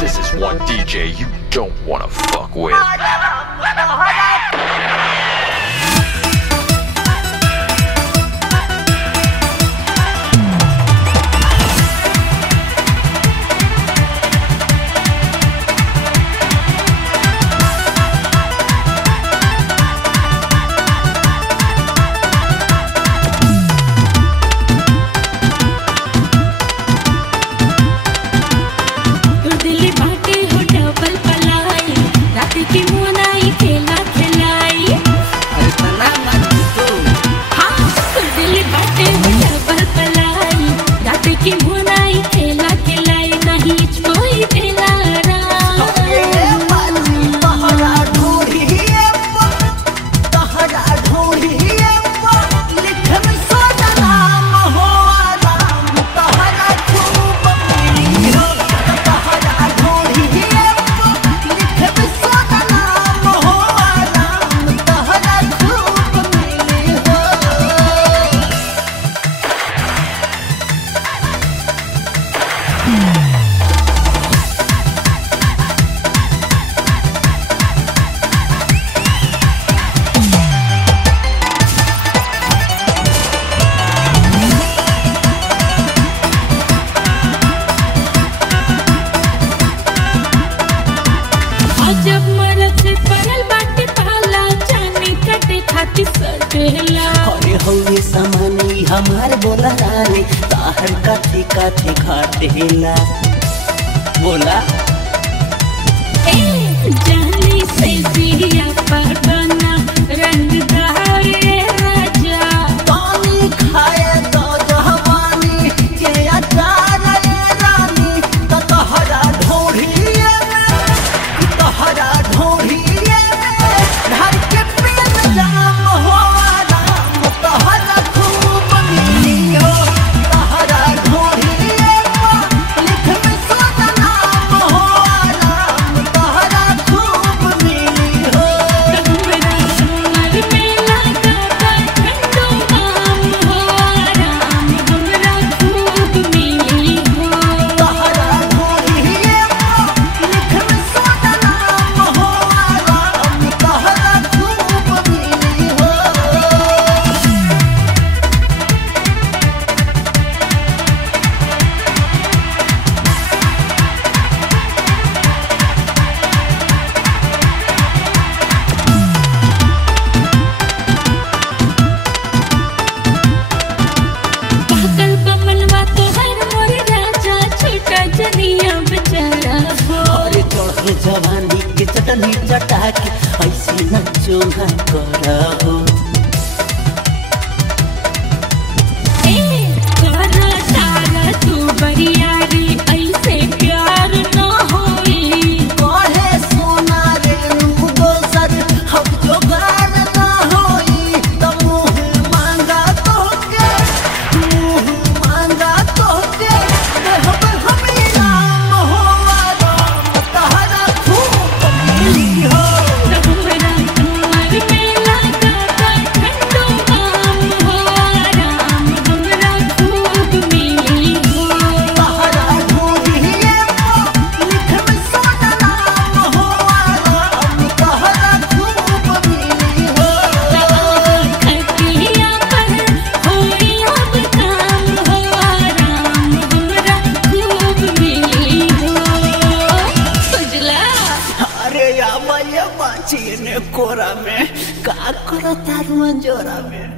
This is one DJ you don't wanna fuck with. अरे हौवे समानी हमार बोला रानी ताहर काथे काथे घाटेला बोला जानी से दिया पड़ना रंगदार राजा पानी खाए तो जवानी के अचार रानी तहरा ढोढ़िए तहरा ढोढ़िए ढर के पेट जाम हो तहरा खूब मिली हो तहरा ढोढ़िए लिख में सोचा नाम हो तहरा खूब मिली हो मेरा सुनर में लगा ठंडो काम हो राम हमरा खूब मिली हो तहरा ढोढ़िए लिख में सोचा नाम हो तहरा खूब मिली हो। पागल बमनवा तो हर मोर राजा छोटा जनिया बेचारा हो अरे चौथे जवानी के चटनी चटा के ऐसी नचो ना करहो करा तारा तू बरियारी ऐसे प्यार न होई कहे सोना रे नू दोसर हम जोगार ना होई त मुँह मांगा तोहके देहब हमें राम हो राम तहरा खूब मिली हो हमरा सुनर में लगा ठंडो काम हो राम हमरा खूब मिली हो तहरा ढूंढिए लिख में सोना नाम हो राम तहरा खूब मिली हो खटिया पर होई अब काम हो राम हमरा खूब मिली हो सुजला अरे या बाची ने कोरा में का करता रुआ जोरा में